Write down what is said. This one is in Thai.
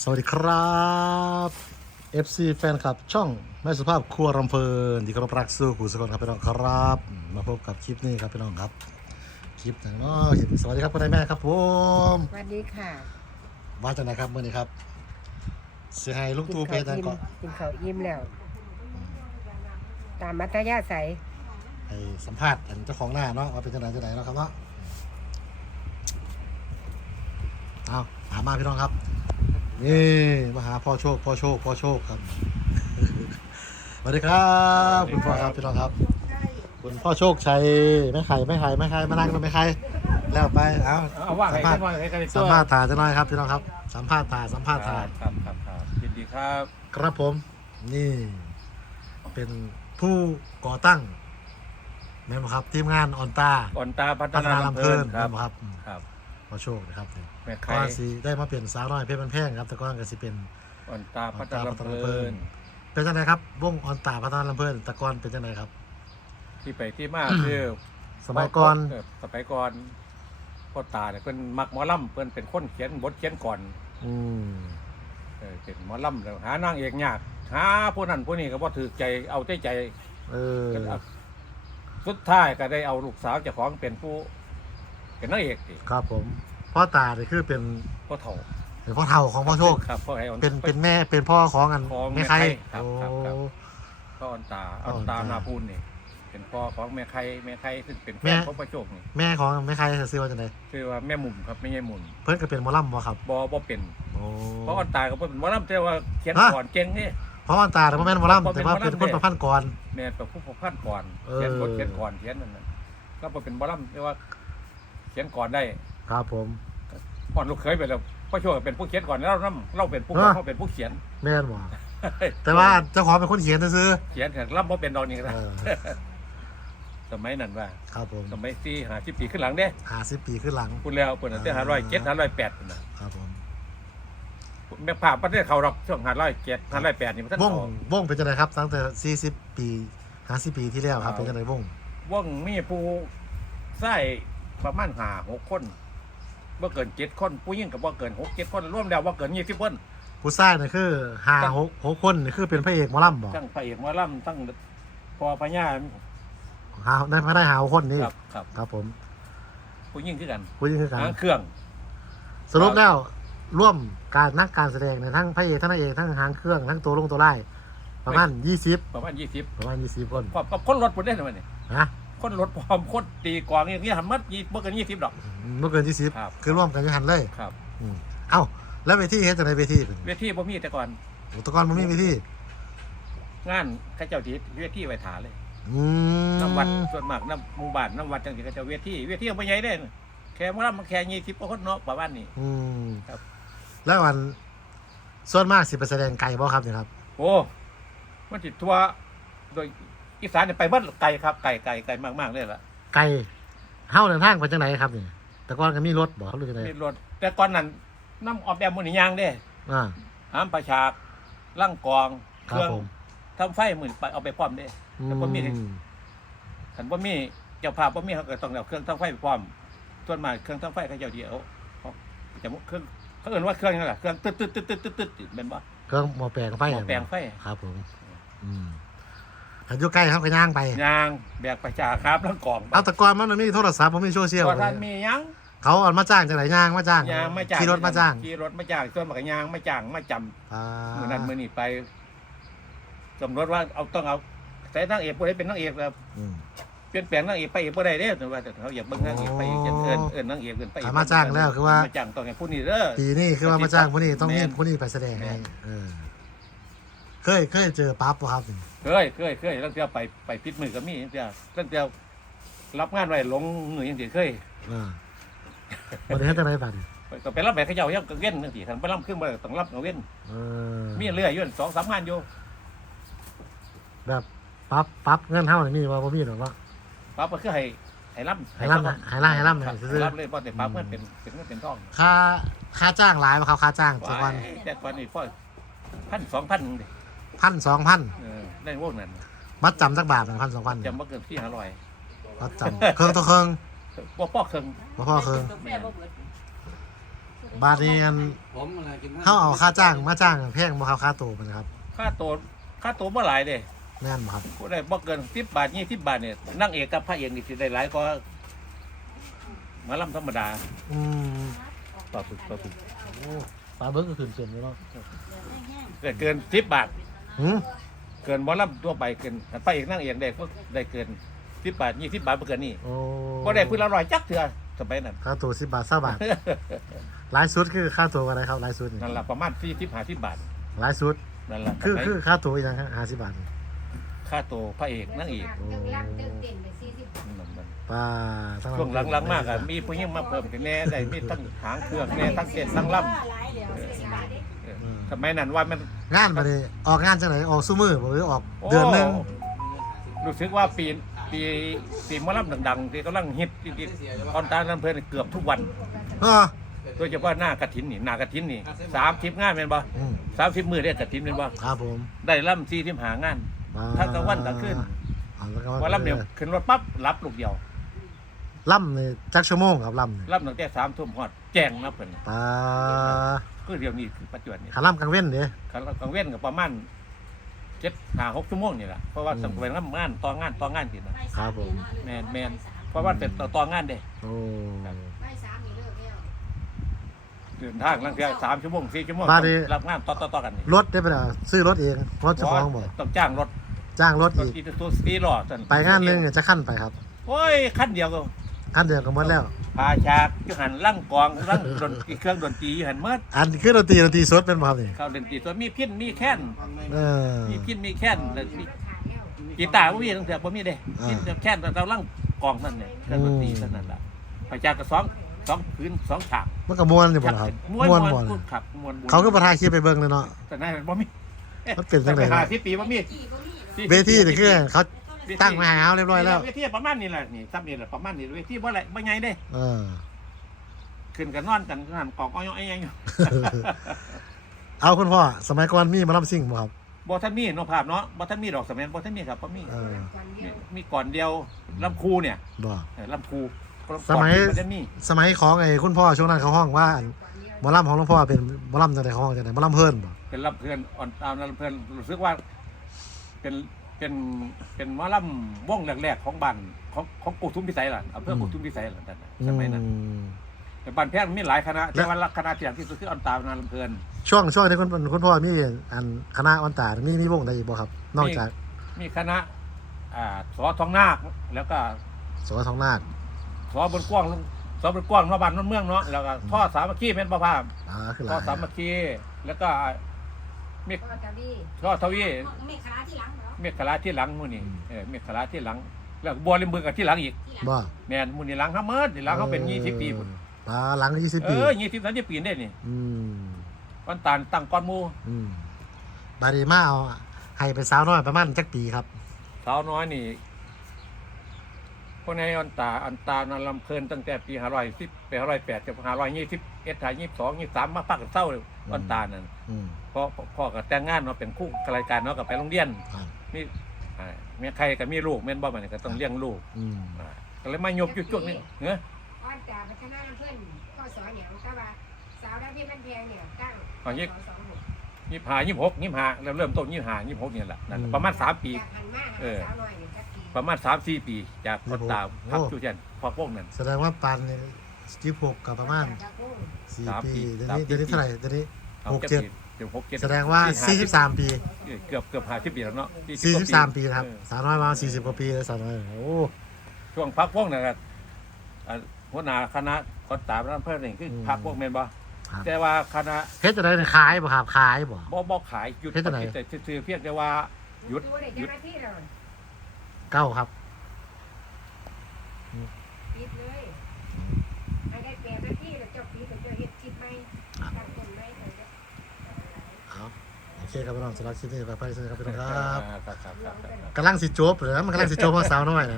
สวัสดีครับ FC แฟนคลับช่องแม่สุภาพครัวรำเพลินที่เคารพรักสู้กูสกลครับพี่น้องครับ มาพบกับคลิปนี้ครับพี่น้องครับ คลิปอย่างน้อยสวัสดีครับคุณนายแม่ครับผมสวัสดีค่ะมาจากไหนครับเมื่อนี้ครับ เสียหายลูกตูเพจนั่นก็กินข้าวอิ่มแล้ว ตามมัธยาศัยให้สัมภาษณ์เจ้าของหน้าเนาะว่าเป็นจังไหนจังไหนเนาะครับเนาะเอาหามาพี่น้องครับ นี่มาหาพ่อโชคพ่อโชคพ่อโชคครับสวัสดีครับคุณพ่อครับพี่น้องครับ คุณพ่อโชคชัยไม่ไข่ไม่ไข่ไม่ไข่มานั่งกันไม่ไข่แล้วไปเอาเอาว่าสัให้มภาษณ์ว่าให้กันสัมภาษณ์ตาจะน้อยครับพี่น้องครับ สัมภาษณ์ตาสัมภาษณ์คตารับครับครับครับยินดีครับ ครับผม นี่เป็นผู้ก่อตั้งแม่นบ่ครับทีมงานออนตาอ่อนตาพัฒพัฒนานาลำลำเพเพลิลินนครับครับครับ พ่อโชคนะครับแม่ก่ไข่อนสีได้มาเปลี่ยนสาวน้อยเพชรมันแพงครับ แต่ก่อนก็สิเป็นอ่อนตาอพัอนฒตานาพัฒลำนาเพลำเพลิลินนเป็นจังไงครับวงออนตาพัฒนาลำเพลินแต่ก่อนเป็นจังไงครับ ที่ไปที่มาคือสมัยก่อนเสมัยก่อนพ่อตาเนี่ยเพิ่นมักหมอลำเพิ่นเป็นคนเขียนบทเขียนก่อน อืมเออเป็นหมอลำแล้วหานางเอกยากหาผู้นั้นผู้นี้ก็บ่ถือใจเอาใจใจ เออก็เอาสุดท้ายก็ได้เอาลูกสาวเจ้าของเป็นผู้ เป็นนางเอกดิครับผมพ่อตาเนี่ยคือเป็นพ่อเฒ่าเป็นพ่อเฒ่าของพ่อโชค ครับพ่อไอ้อ่อนเป็นเป็นแม่เป็นพ่อของกันของแม่แม่ใครไข่ครับโอ้ ครับครับพ่ออ่อนตาพ่ออ่อ่ออนนตาตา นาพูนนี่เป็นพ่อของแม่ไข่แม่ไข่ซึ่งเป็นแฟแม่นของพระโจกนี่แม่ของแม่ใครซื้อว่าจังไดชื่อว่าแม่หมุมครับไม่ใช่หมุนเพิ่นก็เป็นหมอลำบ่ครับบ่บ่เป็นโอ้เพราะอ่อนตาก็บ่เป็นหมอลำแต่ว่าเขียนฮะก่อนเก่งนี่เพราะออนตาแต่ว่าแม่นหมอลำแต่ว่าเป็นคนประพันธ์ก่อน แม่นเป็นผู้ประพันธ์ก่อนเออ เขียนบทเขียนก่อนเขียนนั่นน่ะก็บ่เป็นหมอลำแต่ว่าเขียนก่อนได้ครับผมพ่อลูกเคยไปแล้วพ่อโจกเป็นผู้เขียนก่อนแล้วเราเราเป็นผู้ฮะเขาเป็นผู้เขียน แม่นบ่แต่ว่าเจ้าของเป็นคนเขียนซื้อเขียนแต่รับบ่เป็นดอกนี่ก็ๆได้เออสมัยนั้นว่า ครับผมสมัยสี่ห้าสิบปีขึ้นหลังเด้หาสิบปีขึ้นหลังพูดแล้วเปิดตั้งแต่ห้าร้อยเจ็ดห้าร้อยแปดน่ะครับผมแม่ภาพประเทศเขาหรอกช่วงห้าร้อยเจ็ดห้าร้อยแปดนี่มันท่านวงเขาวงเป็นจังไดครับตั้งแต่สี่สิบปีห้าสิบปีที่แล้วครับเป็นจังไดวงว่องมีผู้ใส่ ประมาณห้าหกคนว่าเกินเจ็ดคนผู้หญิงกับว่าเกินหกเจ็ดคนรวมแล้วว่าเกินยี่สิบคน ผู้ชายนี่คือห้าหกหกคนนี่คือเป็นพระเอกหมอลำบ่ทั้งพระเอกหมาล่ำทั้งพอพญาหาได้มาได้หาหกคนนี่ครับครับครับผมผู้หญิงคือกันผู้หญิงคือกันหางเครื่อง สรุปแล้วร่วมการนักการแสดงในทั้งพระเอกทั้งนางเอกทั้งหางเครื่องทั้งตัวลงตัวไล่ประมาณยี่สิบประมาณยี่สิบประมาณยี่สิบคนพร้อมกับคนรถคนได้ทำไมเนี่ยนะ คนรถพร้อมคนตีกลองอย่างเงี้ยทำมัดยี่บ่เกินยี่สิบดอก เมื่อเกินยี่สิบครับคือร่วมกันอยุหันเลยครับ อืมเอ้า แล้วเวทีเฮ็ดจากไหนเวทีเป็นเวทีบ่มีแต่ก่อนอุปกรณ์มันมีเวทีงานเข้าเจ้าทีเวทีไว้ถาเลยอืมน้ำวัดส่วนมากน้ำหมู่บ้านน้ำวัดจังสิเขาเจะเวทีเวทีเอาไปใหญ่ได้น่ะแค่มารับมันแค่ยี่สิบกว่าคนเนาะประมาณนี้ อืมครับ แล้ววันส่วนมากสิไปแสดงไกลบ่ครับเนี่ยครับ โอ้มันติดทัวร์โดย อีสานเนี่ยไปเบิ้ไกลครับไกลไกลไกลมากๆเลยล่ะไกลเฮ้าเดินทางไปจังไหนครับเนี่ยแต่ก่อนก็มีรถบ่หรือจังไหนมีรถแต่ก่อนนั้นน้ำออมแอมมันนี่ยางเด้อ่าหามประชากลั่งกองคเครับรื่องผมทำไฟมือไปเอาไปพร้อมเด้แต่บ่มีอืมขันว่ามีเจ้าภาพว่ามีเขาก็ต้องเอาเครื่องทำไฟไปพร้อมส่วนมากเครื่องทำไฟเขาเจ้าเดียวเขาจะเครื่องเขาเอ่นว่าเครื่องนั่นแหละเครื่องตึ๊ดตึ๊ดตึ๊ดตึ๊ดตึ๊ดตึ๊ดเป็นบ่เครื่องหม้อแปลงไฟหม้อแปลงไฟครับผม อืม ถ้าอยู่ใกล้ครับก็ย่างไป ยางแบกประชาครับลั่งกองเอาแต่ก่อนมันไม่มีโทรศัพท์มันไม่มีโซเชียลว่าท่านมียังเขาเอามาจ้างจากไหนย่างมาจ้างยางมาจ้างขี่รถมาจ้างขี่รถมาจ้างส่วนมากก็ยางมาจ้างมาจอ่าำมือนั้นมือนี้ไปกำหนดว่าเอาต้องเอาใส่นางเอกผู้ใดเป็นนางเอกแล้วอืมเปลี่ยนแปลงนางเอกไปเอกผู้ใดเด้อแต่ว่าแต่เขาอยากเบิ่งนางเอกไปเอกเอิ้นเอิ้นเอิ้นนางเอกเอิ้นไปเอกถามมาจ้างแล้วคือว่ามาจ้างต้องให้ผู้นี้เด้อปีนี้คือว่ามาจ้างผู้นี้ต้องมีแม่นผู้นี้ไปแสดงแม่ให้น เออเคยเคยเจอปั๊บปะครับเคยเคยเคยตั้งแต่ไปไปพิษมือก็มีตั้งแต่ตั้งแต่รับงานไว้หลงเหนื่อยยังสิเคยอ่าวันนี้ให้จังไหนบัดไปก็ไปรับไปเขาเจ้ายังกังเว้นจังสิคันไปรับขึ้นมาต้องรับกังเว้นเออมีเรื่อยอยู่สองสามงานอยู่แบบปั๊บปั๊บเงินเท่านี่มีว่าบ่มีหรอกว่าปั๊บก็คือให้ให้รับให้รับนะให้รับให้รับนะครับซื้อรับเลยเพราะแต่ปั๊บเงินเป็นเป็นเงินเป็นทองค่าค่าจ้างหลายปะครับค่าจ้างทุกวันว้ายแต่ก่อนนี่พ่อพันสองพันเด้ พันสองพันเออได้วงนั้นมัดจำสักบาทหนึ่งพันสองพันจำว่าเกินที่ห้าร้อยมัดจำเครื่องตัวเครื่องว่าพ่อเครื่องบ่พ่อเครื่องกาแฟบ่เบิดอบาทนี้อันผมอะไรกินเขาเอาค่าจ้างมาจ้างแพงบ่ครับค่าตัวมันครับค่าตัวค่าตัวเมื่อหลายเด้แม่นบ่ครับผู้ใดบ่เกินสิบบาทยี่สิบบาทเนี่ยนั่งเอกกับพระเอกนี่สิได้หลายก็หมาลำธรรมดาอืมต่อฝึกต่อฝึกโอ้ปลาเบิ้งก็ขึ้นเสียงอยู่เนาะเกิดเกินสิบบาท หืมเกินหมอลำตัวไปเกินพระเอกนั่งเอกได้ก็ได้เกินสิบบาทยี่สิบบาทบ่เกินนี่โอ้ก็ได้พื้นละร้อยจักเถื่อสมัยนั้นค่าตัว10บาท20บาทหลายสุดคือค่าตัวอะไรครับหลายสุดนี่นั่นละประมาณสี่สิบห้าสิบบาทหลายสุดนั่นละคือสมัยคือค่าตัวอีกอย่างห้าสิบบาทนี่ค่าตัวพระเอกนั่งเอกโอ้นั่นมันป้าทั้ช่วงหลังๆมากอะมีผู้หญิงมาเพิ่มกันแน่ได้มีทั้งหางเครื่องแน่ทั้งเส้นทั้งลำเออส มัยนั้นว่ามันงานมาดิออกงานจังไหนออกสู้มือบ่หรือออกเดือนหนึงโรู้สึกว่าปีปีปีหมอลำดังๆ ที่กำลังฮิตที่ตอนตาลำเพลินเกือบทุกวัน เออโดยเฉพาะหน้ากระถินนี่หน้ากระถินนี่สามทิพงานเป็นบ่อืมสามทิพมือได้กระถินเป็นบ่ครับผมได้ล่ำสี่ทิพหางานป้ถ้ากลางวันกลางคืน อ่าแล้วก็ว่าล่ำเดียวขึ้นรถปั๊บรับลูกเดียวล่ำนี่จักชั่วโมงครับล่ำนี่รับตั้งแต่สามทุ่มฮอดแจ้งนะเพิ่นป้า คือเดี๋ยวนี้คือปัจจุบันนี้ขาล่ำกลางเว้นเด้กลางกลางเว้นก็ประมาณเจ็ดห้าหกชั่วโมงนี่แหละเพราะว่าอืมสมัยนั้นงานต่องานต่องานกินนะ ครับผม แมนแมน เพราะว่าเป็นต่อต่องานเด้โอ้เดินทางลังเทียสามชั่วโมงสี่ชั่วโมงบ้านนี้รับงานต่อต่อต่อกันนี่รถได้ปะเนี่ยซื้อรถเองรถเจ้าของบ่ต้องจ้างรถจ้างรถรถอีก อีตัวสีล้อสั่ไปงานหนึงเนี่ยจะขั้นไปครับโอ้ยขั้นเดียวก็ ขั้นเดียวก็หมดแล้ว พาฉากอยู่หันลั่งกองลั่งดนตรีเครื่องดนตรีอยู่หันเมื่ออันคือดนตรีดนตรีสดเป็นบ่ครับนี่เขาดนตรีตัวมีพินมีแค้นเออ มีพินมีแค้นแล้วมีกีตาร์บ่มีตั้งแต่บ่มีเด้อ่า พินกับแค้นแต่เราลั่งกองนั่นเนี่ยเครื่องดนตรีเท่านั้นล่ะพาฉากก็สองสองพื้นสองฉากมันก็ม่วนอยู่บ่ล่ะครับม้วนม่วนม้บ่วนล่ะขับม้วนม้วนเขาก็ประทายคลิปไปเบิ่งเลยเนาะ แต่นั่นบ่มีมันเป็นจังได๋ไปหาที่ปีบ่มี เวทีนี่คือเขา ตั้งมาให้เฮาเรียบร้อยแล้วเวทีประมาณนี้แหละนี่ซ้ำนี่แหละประมาณนี้เวทีบ่ไรบ่ใหญ่เด้ เออ ขึ้นกันนอนกันนั่นกองอ้อยๆอยู่เอาคุณพ่อสมัยก่อนมีหมาลำซิ่งบ่ครับบ่ทันมีเนาะภาพเนาะบ่ทันมีดอกสมัยนั้นบ่ทันมีครับบ่มีเออมีมีก่อนเดียวลำคูเนี่ยบ่เออลำคูสมัยก่อนบ่ทันมีสมัยของไอ้คุณพ่อช่วงนั้นเขาห้องว่าอันหมอลำของหลวงพ่อเป็นหมอลำจังได๋เขาห้องจังได๋หมอลำเพิ่นบ่เป็นลำเพลินอ่อนตามลำเพลินรู้สึกว่า เป็น เป็นเป็นหมอลำวงแรกๆของบ้านของของกุทุมพิสัยล่ะอำเภอกุทุมพิสัยล่ะนั่นน่ะสมัยนั้นอืมแต่บ้านแพทย์มีหลายคณะและแต่ว่าคณะที่ดังที่สุดคืออ่อนตามนาลำเพลินช่วงช่วงที่คุณคุณพ่อมีอันคณะออนตามีมีวงใดอีกบ่ครับ นอกจาก มีคณะอ่าสอทองนาคแล้วก็สวทองนาคสอบนกว้างสอบนกว้างมาบ้านนนเมืองเนาะแล้วก็ท่อสามัคคีเป็นประภาพอ่าคือหท่อลายสามัคคีแล้วก็มีท่อทวี เมฆขลาที่หลังมือนี่เออเมฆขลาที่หลัง แล้วก็บัวริมมือกับที่หลังอีกบ่แม่นมือนี่หลังเขาเมิดนี่หลังเขาเป็นยี่สิบปีพุ่นปลาหลัง20เอปีอยี่สิบสามสิบปีได้นี่อืมวันตาลตั้งก้อนหมูอืมบาดนีมาเอาให้ไปสาวน้อยประมาณจักปีครับสาวน้อยนี่ คนในอันตาอันตานนลำเพลินตั้งแต่ปีห้าร้อยสิบปีห้าร้อยแปดจนห้าร้อยยี่สิบเอ็ดถ่ายยี่สิบสองยี่สิบสามมาพักกับเศร้าเลยอันตานั่นอืมพ่อพ่อกับแต่งงานเนาะเป็นคู่กับรายการเนาะกับไปโรงเรียนครับมีอ่าแม่ใครก็มีลูกแม่นบ่มันก็ต้องเลี้ยงลูกอืมอ่าก็เลยมาโยบจุดๆนี่เนอะอ้อนจ่าพัฒนาเพื่อนข้อสอนเนี่ยมันก็ว่าสาวได้ที่มันแพงเนี่ยตั้งสองหกยี่ห้ายี่หกยี่ห้าเริ่มเริ่มต้นยี่ห้ายี่หกนี่แหละนั่นแหละอืมประมาณสามปี จากหันมาสาวหน่อยเนี่ยจักที ประมาณสามสี่ปี จากคนตาโอ้พักจุเช่นพอพวกนั้น แสดงว่าปานนี่16กับประมาณสาม4ปีปีเดี๋ยวสามนี้ปี เดี๋ยวนี้เท่าไหร่เดี๋ยวนี้อาหกก็เจ็ดปีเดี๋ยวหกเจ็ดแสดงว่า43ปีเกือบเกือบห้าสิบปีแล้วเนาะ43ปีนะครับเออสาวน้อยมา40กว่าปีแล้วสาวน้อยโอ้ ช่วงพักพวกนั่นก็อ่าหัวหน้าคณะคนตามนั้นเพื่อนนี่คือพักพวกแม่นบ่ครับ แต่ว่าคณะเฮ็ดจะได้ขายบ่ครับขายบ่ บ่บ่ขายหยุดเฮ็ดจังไหน แต่ซื่อๆเพียงแต่ว่าหยุดดูเด็กหยุด เจ้าหน้าที่เราเก้าครับปิดเลยไอ้ได้แปลหน้าที่แล้วเจ้าปิดแล้วเจ้าเฮ็ดคิดไหมตั้งคนไหมเดี๋ยวเอาโอเคครับพี่น้องสำหรับคลิปนี้ไปไปสวัสดีครับพี่น้องครับอ่าครับครับครับครับ กำลังสิจบเหรือมันกำลังสิจบเพราะสาวน้อยนะ